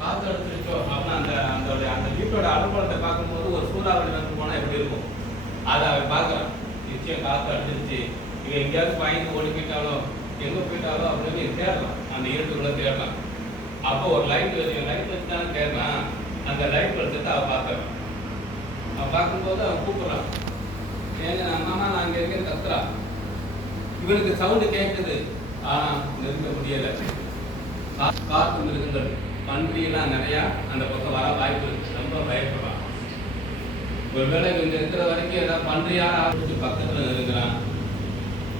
காற்று அடிச்சிருச்சோ அப்படின்னா அந்த வீட்டோட அலுவலகத்தை பார்க்கும்போது ஒரு சூறாவளி வந்து போனால் எப்படி இருக்கும் அதை அவன் பார்க்குறான். நிச்சயம் காற்று அடிச்சிருச்சு, இவன் எங்கேயாவது பயந்து ஓடி போயிட்டாலும் எங்கே போயிட்டாலும் அப்படின்னு தேடலாம், அந்த இருட்டுக்குள்ளே தேடலாம். அப்போ ஒரு லைட் வச்சுட்டான்னு தேடலாம். அந்த லைட் வச்சுட்டு அவன் பார்க்குறான். அவன் பார்க்கும்போது அவன் கூப்பிட்றான், ஏங்க அம்மா நான் அங்கே இருக்கேன் கத்துறா. இவனுக்கு சவுண்டு கேட்குது, ஆனால் நெருங்க முடியலை. காற்று மிருகங்கள் பன்றியெல்லாம் நிறையா அந்த பக்கம் வர வாய்ப்பு இருக்கு. ரொம்ப பயப்படுறான். ஒருவேளை இவங்க இருக்கிற வரைக்கும் ஏதாவது பன்றியால் ஆரம்பிச்சு பக்கத்தில் இருக்கிறான்.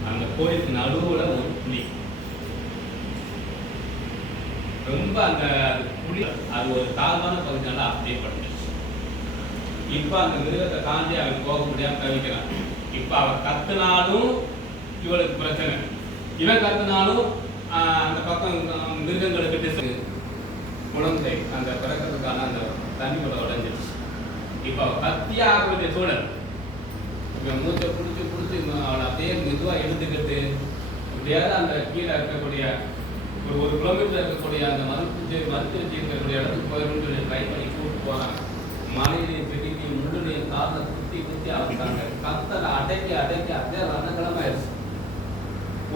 அந்த கோயிலுக்கு நடுவில் ஒரு புலி, ரொம்ப அந்த புலி அது ஒரு தாழ்வான பகுதியால அப்படியே பட்டுச்சு. இப்ப அந்த மிருகத்தை தாண்டி அவன் போக முடியாம தவிக்கிறான். இப்ப அவன் கத்துனாலும் இவளுக்கு பிரச்சனை, இவன் கத்துனாலும் அந்த பக்கம் மிருகங்களுக்கு குழந்தை அந்த பிறக்கிறதுக்கான அந்த தண்ணி கூட உடஞ்சிருச்சு. இப்ப அவ கத்தியா ஆக வேண்டிய சூழல். இவன் மூச்சை பிடிச்சி அவளை அப்படியே மெதுவாக எடுத்துக்கிட்டு எப்படியாவது அந்த கீழே இருக்கக்கூடிய ஒரு கிலோமீட்டர் இருக்கக்கூடிய அந்த மருத்துவச்சி இருக்கக்கூடிய இடத்துக்கு போயிடும் சொல்லி ட்ரை பண்ணி கூப்பிட்டு போறாங்க. மலையிலையும் செடிக்கையும் முள்ளுலையும் காற்றை குத்தி அவங்க கத்தரை அடைக்கி அதே ரணக்கிழமை ஆயிடுச்சு.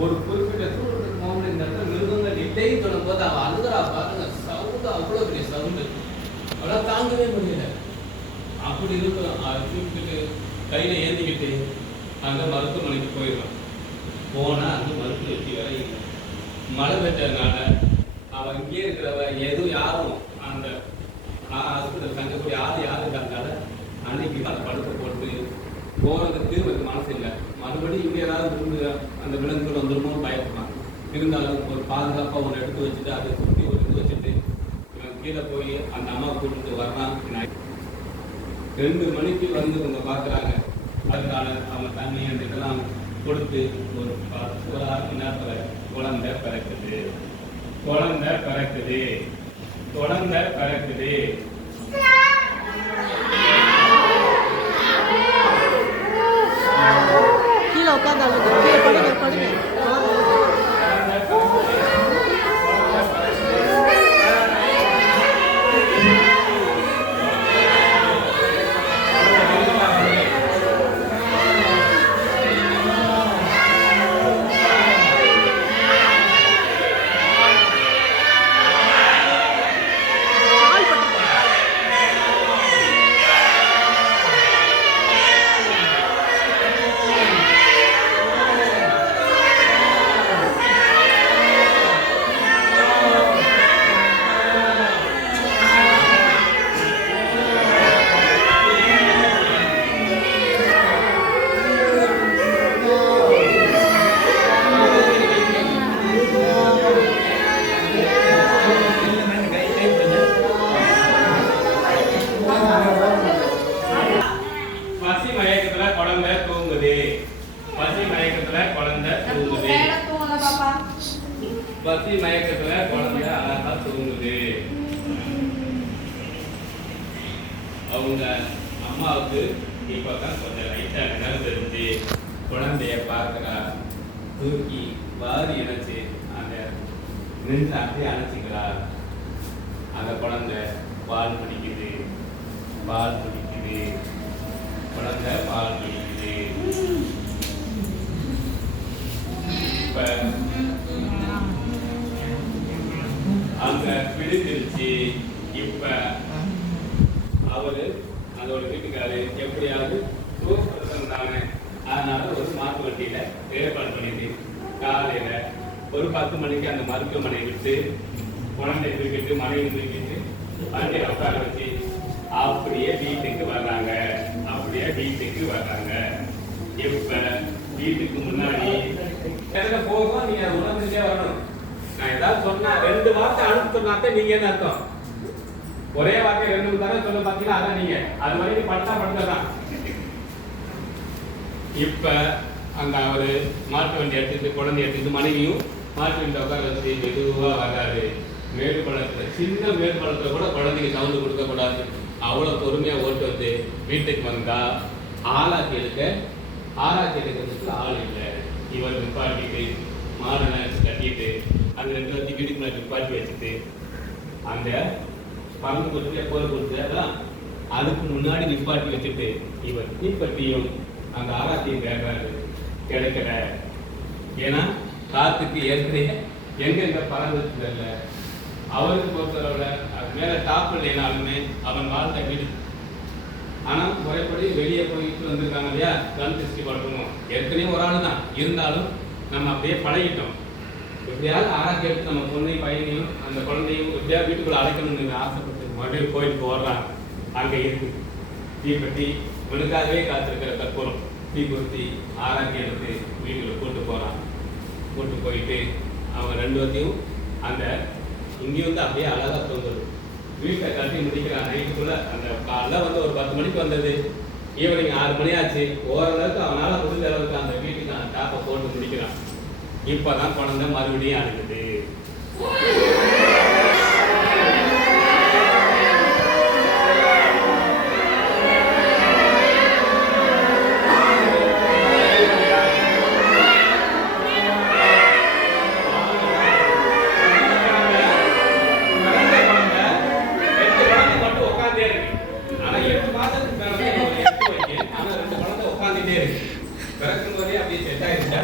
ஒரு குறிப்பிட்ட சூழலுக்கு போகும்போது இந்த இடத்துல மிருகங்கள் இல்லைன்னு சொல்லும் போது அவன் அழுகிறா பாருங்க. சவுண்டு அவ்வளோ பெரிய சவுண்டு, அவ்வளோ தாங்கவே முடியல. அப்படி இருக்கும். அதை தூக்கிட்டு கையில ஏந்திக்கிட்டு அங்கே மருத்துவமனைக்கு போயிடுறான். போனால் அங்கே மருத்துவ வச்சு வர இல்லை. மழை பெற்றதுனால அவன் இங்கே இருக்கிறவ எதுவும் யாரும் அந்த ஹாஸ்பிட்டல் தங்கக்கூடிய யாரும் இருந்தால அன்னைக்கு அந்த படுக்கை போட்டு போகிறதுக்கு ஒரு மனசு இல்லை. மறுபடியும் இங்கே ஏதாவது அந்த விலங்குகள் வந்துருமோ பயப்படுறான். இருந்தாலும் ஒரு பாதுகாப்பாக ஒன்று எடுத்து வச்சுட்டு அதை சுற்றி ஒரு இது வச்சுட்டு இவன் கீழே போய் அந்த அம்மாவை கூட்டிட்டு வர்றான். 2 மணிக்கு வந்து இவங்க பார்க்குறாங்க. அதனால அவங்க தண்ணி அந்த இதெல்லாம் கொடுத்து ஒரு 1/2 மணி நேரத்தில் குழந்தை பிறக்குது. கீழே உட்காந்து படுங்க. பசி மயக்கத்துல குழந்தை அழகா தூங்குது. அவங்க அம்மாவுக்கு இப்பதான் கொஞ்சம் லைட்டா நினைவு தெரிஞ்சு குழந்தைய பார்க்கிறா. தூக்கி வாரி இணைச்சு அந்த நெஞ்சு அப்படியே அணைச்சிக்கிறார். அந்த குழந்தை பால் குடிக்குது. குழந்தை பால் குடிக்குது. இப்ப அங்க பிடிச்சிருச்சு. இப்ப அவரு அதோட வீட்டுக்காரு எப்படியாவது தானே, அதனால ஒரு மாட்டு வண்டியில ஏற்பாடு பண்ணிட்டு காலையில ஒரு 10 மணிக்கு அந்த மருத்துவமனை விட்டு குழந்தை தூக்கிட்டு மனைவி தூக்கிட்டு வண்டியை உட்கார வச்சு அப்படியே வீட்டுக்கு வர்றாங்க. இப்ப வீட்டுக்கு முன்னாடி போகும். நீங்க உணர்ந்துட்டே வரணும். நான் ஏதாவது சொன்னா 2 வார்த்தை அனுப்பி சொன்னாத்தான் நீங்க என்ன அர்த்தம். ஒரே வார்த்தை 2 தடவை சொல்ல பார்த்தீங்கன்னா அதான் நீங்க அது வரைக்கும் படுத்ததான். இப்ப அங்க அவரு மாட்டு வண்டி எடுத்துட்டு குழந்தை எடுத்துட்டு மனைவியும் மாட்டு வண்டி உட்கார வச்சு மெதுவா வர்றாரு. மேடு பழத்துல சின்ன மேடு பழத்துல கூட குழந்தைக்கு சவுண்டு கொடுக்க கூடாது. அவ்வளவு பொறுமையா ஓட்டு வந்து வீட்டுக்கு வந்தா ஆராய்ச்சி எடுக்கிறதுக்கு ஆள் இல்லை. இவர் நிப்பாட்டிட்டு மாடனை கட்டிட்டு அந்த 2 வீட்டுக்குள்ள நிப்பாட்டி வச்சுட்டு அந்த பறந்து கொடுத்து எப்போது கொடுத்து அதெல்லாம் அதுக்கு முன்னாடி நிப்பாட்டி வச்சுட்டு இவர் தீப்பெட்டியும் அந்த ஆராத்தியும் கேட்கறாரு, கிடைக்கல. ஏன்னா காத்துக்கு ஏற்கனவே எங்கெங்க பறந்துச்சு இல்லை. அவருக்கு பொறுத்தவரை அது மேலே டாப் இல்லைனாலுமே அவன் வாழ்ந்த வீடு. ஆனால் முறைப்படி வெளியே போயிட்டு வந்திருக்காங்க இல்லையா, கண் திருஷ்டி படுத்தணும். ஏற்கனவே ஒரு ஆள் தான் இருந்தாலும் நம்ம அப்படியே பழகிட்டோம். எப்படியாவது ஆராய்ச்சி எடுத்து நம்ம பொண்ணையும் பையனையும் அந்த குழந்தையும் எப்படியாவது வீட்டுக்குள்ள அழைக்கணும்னு ஆசைப்பட்டு மறுபடியும் கோயிலுக்கு ஓடுறாங்க. அங்கே இருக்கு தீப்பெட்டி, உனக்காகவே காத்திருக்கிற கற்பூரம், தீப்பெட்டி ஆராய்ச்சி எடுத்து வீட்டுக்குள்ள கூட்டு போகிறான். கூட்டு போயிட்டு அவங்க ரெண்டு பேர்த்தையும் அந்த இங்கே வந்து அப்படியே அழகாக தோன்றுது. வீட்டை கட்டி முடிக்கிறான் நைட்டுக்குள்ள. அந்த காலைல வந்து ஒரு 10 மணிக்கு வந்தது, ஈவினிங் 6 மணி ஆச்சு. ஓரளவுக்கு அவனால் முடிஞ்ச அளவுக்கு அந்த வீட்டுக்கு அந்த டாப்பை போட்டு முடிக்கிறான். இப்போதான் குழந்தை மறுபடியும் அழுகுது. பிறக்கும் போதே அப்படியே செட் ஆயிருச்சா?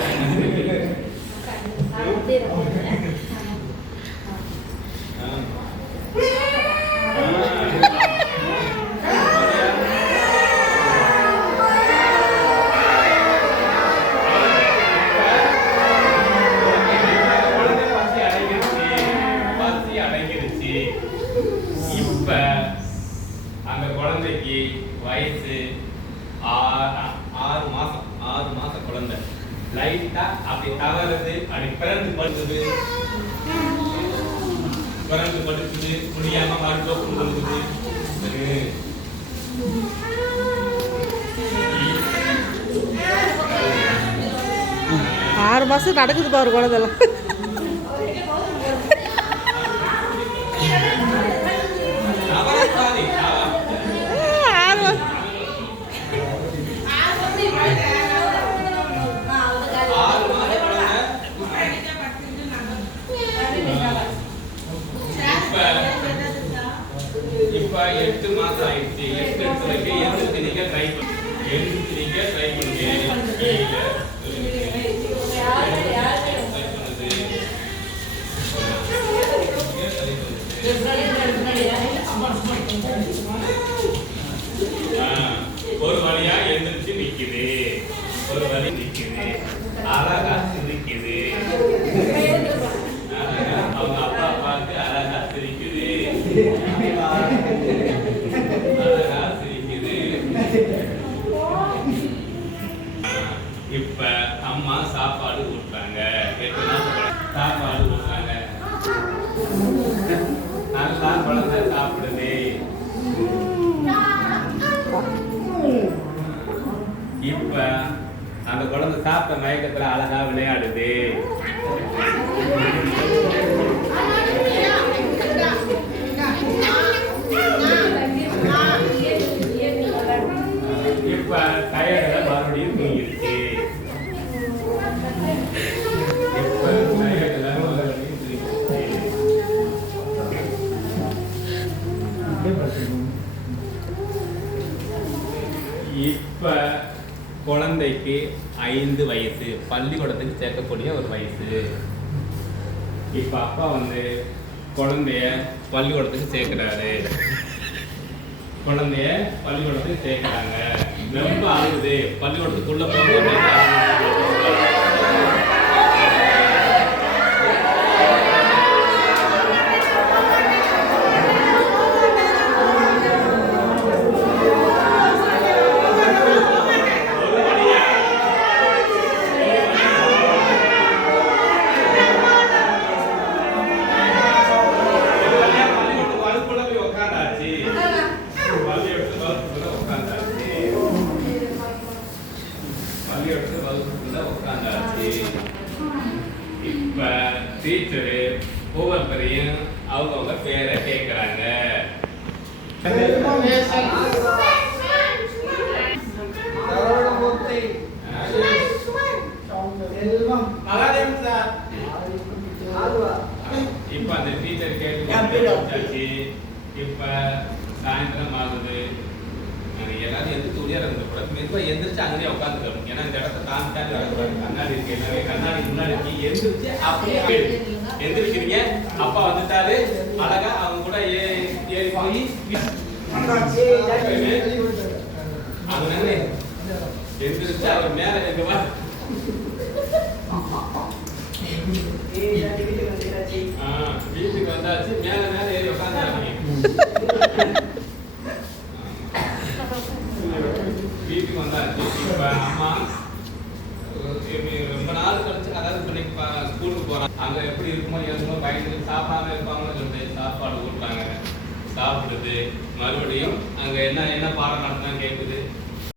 இப்ப அந்த குழந்தைக்கு வயசு 6 மாசம் குழந்தை. லைட்டா அப்படி தவறுது, அப்படி பிறந்து படுத்துது, முடியாம மருத்துவ கொடுக்குது. 6 மாசம் நடக்குது பாரு குழந்தைலாம். இப்ப 8 மாசம் ஆயிடுச்சு. 8 எழுந்து நீங்க ட்ரை பண்ணுங்க. ஒரு வழியா எழுந்திருச்சு நிக்குது, ஒரு வழி நிக்குது, அழகா சிரிக்குது. அவங்க அப்பா பார்த்து அழகா சிரிக்குது, அழகா சிரிக்குது. இப்ப அம்மா சாப்பாடு ஊட்டுறாங்க. 8 மாசம் சாப்பாடு ஊட்டுறாங்க. நல்லா குழந்தை சாப்பிடுது. இப்ப அந்த குழந்தை சாப்பிட்ட மயக்கத்துல அழகா விளையாடுது. இப்ப டயர்ல மறுபடியும் தூங்கிடுச்சு. இப்ப குழந்தைக்கு 5 வயசு, பள்ளிக்கூடத்துக்கு சேர்க்கக்கூடிய ஒரு வயசு. இப்ப அப்பா வந்து குழந்தைய பள்ளிக்கூடத்துக்கு சேர்க்கிறாரு. குழந்தைய பள்ளிக்கூடத்துக்கு சேர்க்கிறாங்க. ரொம்ப அழுகுது. பள்ளிக்கூடத்துக்குள்ள போக இப்ப டீச்சரு ஒவ்வொருத்தரையும் அவங்கவுங்க பேரை கேட்கிறாங்க. இப்ப அந்த டீச்சர் கேட்டு இப்ப சாயந்தரம் ஆகுது. எல்லாரும் எந்திரிச்சு ஒடியாரங்க கூட மெதுவா எந்திரிச்சு அங்கேயே உட்காந்துக்கணும். ஏன்னா இந்த இடத்த தாண்டி கண்ணாடி இருக்கு, எல்லாமே கண்ணாடி முன்னாடி இருக்கு. எந்திரிச்சு அப்படியே எந்திரிக்கிறீங்க. அப்பா வந்துட்டாரு, அழகா அவங்க கூட ஏறி போய் அதனால எந்திரிச்சு அவர் மேல இருக்குவா வீட்டுக்கு வந்தாச்சு. மேல மேல ஏறி உட்காந்து வீட்டுக்கு வந்தாச்சு. இப்ப அம்மா ரொம்ப நாள் கழிச்சு, அதாவது இப்ப ஸ்கூலுக்கு போறாங்க. அங்க எப்படி இருக்குமோ இருக்குமோ பயந்து சாப்பிடாம இருப்பாங்கன்னு சொல்லிட்டு சாப்பாடு ஊட்டுறாங்க. சாப்பிடுது. மறுபடியும் அங்க என்ன என்ன பாடம் நடத்தினா கேட்குது.